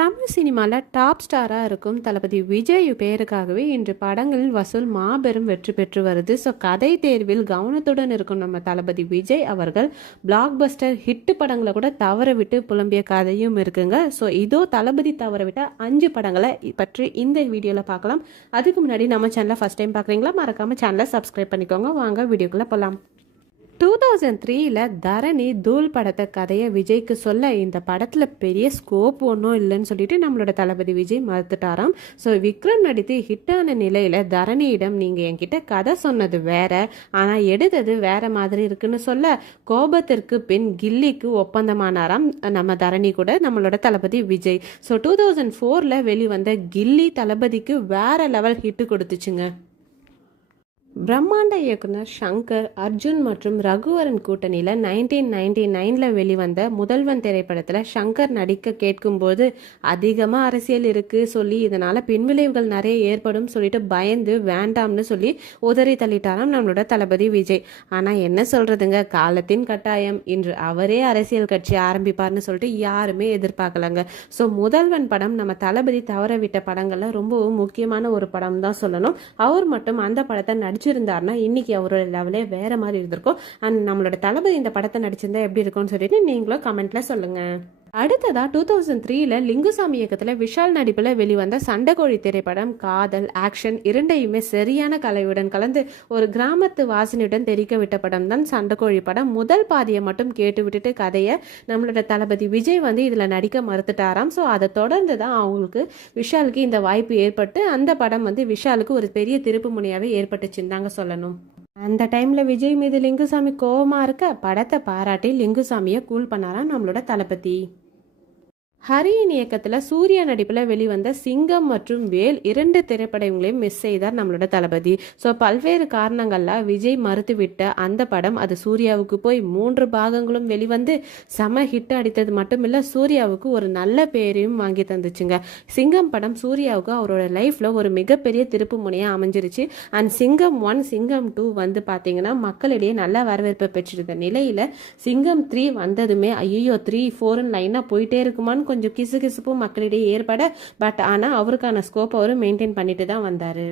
தமிழ் சினிமாவில் டாப் ஸ்டாராக இருக்கும் தளபதி விஜய் பெயருக்காகவே இன்று படங்களில் வசூல் மாபெரும் வெற்றி பெற்று வருது. ஸோ கதை தேர்வில் கவனத்துடன் இருக்கும் நம்ம தளபதி விஜய் அவர்கள் பிளாக் பஸ்டர் ஹிட்டு படங்களை கூட தவற விட்டு புலம்பிய கதையும் இருக்குங்க. ஸோ இதோ தளபதி தவற விட்ட 5 படங்களை பற்றி இந்த வீடியோவில் பார்க்கலாம். அதுக்கு முன்னாடி நம்ம சேனலை ஃபஸ்ட் டைம் பார்க்குறீங்களா, மறக்காமல் சேனலை சப்ஸ்கிரைப் பண்ணிக்கோங்க. வாங்க வீடியோக்குள்ளே போகலாம். 2003ல் தரணி தூள் படத்தை கதையை விஜய்க்கு சொல்ல இந்த படத்தில் பெரிய ஸ்கோப் ஒன்றும் இல்லைன்னு சொல்லிட்டு நம்மளோட தளபதி விஜய் மறுத்துட்டாராம். ஸோ விக்ரம் நடித்து ஹிட்டான நிலையில் தரணியிடம் நீங்கள் என்கிட்ட கதை சொன்னது வேற, ஆனால் எடுத்தது வேற மாதிரி இருக்குன்னு சொல்ல கோபத்திற்கு பின் கில்லிக்கு ஒப்பந்தமானாராம் நம்ம தரணி கூட நம்மளோட தளபதி விஜய். ஸோ 2004ல் வெளிவந்த கில்லி தளபதிக்கு வேற லெவல் ஹிட்டு கொடுத்துச்சுங்க. பிரம்மாண்ட இயக்குனர் ஷங்கர், அர்ஜுன் மற்றும் ரகுவரன் கூட்டணியில் 1999ல் வெளிவந்த முதல்வன் திரைப்படத்தில் ஷங்கர் நடிக்க கேட்கும்போது அதிகமாக அரசியல் இருக்குது சொல்லி இதனால் பின்விளைவுகள் நிறைய ஏற்படும் சொல்லிட்டு பயந்து வேண்டாம்னு சொல்லி உதறி தள்ளிட்டாராம் நம்மளோட தளபதி விஜய். ஆனால் என்ன சொல்கிறதுங்க, காலத்தின் கட்டாயம், இன்று அவரே அரசியல் கட்சி ஆரம்பிப்பார்னு சொல்லிட்டு யாருமே எதிர்பார்க்கலங்க. ஸோ முதல்வன் படம் நம்ம தளபதி தவற விட்ட படங்களில் ரொம்பவும் முக்கியமான ஒரு படம் தான் சொல்லணும். அவர் மட்டும் அந்த படத்தை நடிச்சிருந்தாருன்னா இன்னைக்கு அவரோட லெவலே வேற மாதிரி இருந்திருக்கும். அண்ட் நம்மளோட தளபதி இந்த படத்தை நடிச்சிருந்தா எப்படி இருக்கும்னு சொல்லிட்டு நீங்களும் கமெண்ட்ல சொல்லுங்க. அடுத்ததா 2003ல் லிங்குசாமி இயக்கத்தில் விஷால் நடிப்பில் வெளிவந்த சண்டைக்கோழி திரைப்படம் காதல் ஆக்ஷன் இரண்டையுமே சரியான கலையுடன் கலந்து ஒரு கிராமத்து வாசனையுடன் தெரிக்க விட்ட படம் தான் சண்டைக்கோழி படம். முதல் பாதியை மட்டும் கேட்டு விட்டுட்டு கதையை நம்மளோட தளபதி விஜய் இதில் நடிக்க மறுத்துட்டாராம். ஸோ அதை தொடர்ந்து தான் அவங்களுக்கு விஷாலுக்கு இந்த வாய்ப்பு ஏற்பட்டு அந்த படம் விஷாலுக்கு ஒரு பெரிய திருப்பு முனையாகவே ஏற்பட்டுச்சுன்னு தாங்க சொல்லணும். அந்த டைமில் விஜய் மீது லிங்குசாமி கோபமாக இருக்க படத்தை பாராட்டி லிங்குசாமியை கூல் பண்ணாராம் நம்மளோட தளபதி. ஹரியின் இயக்கத்தில் சூர்யா நடிப்பில் வெளிவந்த சிங்கம் மற்றும் வேல் 2 திரைப்படங்களையும் மிஸ் செய்தார் நம்மளோட தளபதி. ஸோ பல்வேறு காரணங்கள்லாம் விஜய் மறுத்துவிட்ட அந்த படம் அது சூர்யாவுக்கு போய் 3 பாகங்களும் வெளிவந்து செம ஹிட் அடித்தது மட்டும் இல்லை, சூர்யாவுக்கு ஒரு நல்ல பேரையும் வாங்கி தந்துச்சுங்க. சிங்கம் படம் சூர்யாவுக்கு அவரோட லைஃப்பில் ஒரு மிகப்பெரிய திருப்பு முனையாக அமைஞ்சிருச்சு. அண்ட் சிங்கம் 1 சிங்கம் 2 பார்த்தீங்கன்னா மக்களிடையே நல்ல வரவேற்பை பெற்றிருந்த நிலையில் சிங்கம் 3 வந்ததுமே ஐயோ 3, 4 லைனாக போயிட்டே இருக்குமான்னு கொஞ்சம் கிசுகிசுப்பும் மக்களிடையே ஏற்பட, பட் ஆனால் அவருக்கான ஸ்கோப் அவர் மெயின்டைன் பண்ணிட்டு தான் வந்தார்.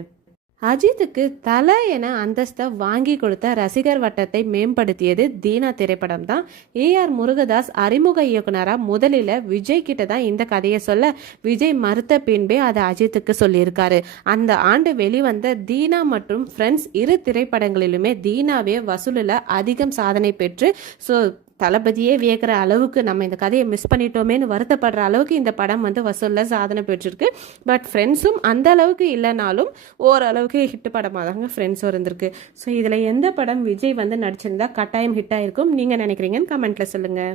அஜித்துக்கு தலை என அந்தஸ்தை வாங்கி கொடுத்த ரசிகர் வட்டத்தை மேம்படுத்தியது தீனா திரைப்படம் தான். ஏஆர் முருகதாஸ் அறிமுக இயக்குனராக முதலில் விஜய் கிட்ட தான் இந்த கதையை சொல்ல விஜய் மறுத்த பின்பே அதை அஜித்துக்கு சொல்லியிருக்காரு. அந்த ஆண்டு வெளிவந்த தீனா மற்றும் ஃப்ரெண்ட்ஸ் 2 திரைப்படங்களிலுமே தீனாவே வசூலில் அதிகம் சாதனை பெற்று ஸோ தளபதியே வியக்கிற அளவுக்கு நம்ம இந்த கதையை மிஸ் பண்ணிட்டோமேன்னு வருத்தப்படுற அளவுக்கு இந்த படம் வசூலில் சாதனை பெற்றிருக்கு. பட் ஃப்ரெண்ட்ஸும் அந்த அளவுக்கு இல்லைனாலும் ஓரளவுக்கு ஹிட் படமாக தாங்க ஃப்ரெண்ட்ஸும் இருந்திருக்கு. ஸோ இதில் எந்த படம் விஜய் நடிச்சிருந்தா கட்டாயம் ஹிட் ஆயிருக்கும் நீங்கள் நினைக்கிறீங்கன்னு கமெண்ட்டில் சொல்லுங்கள்.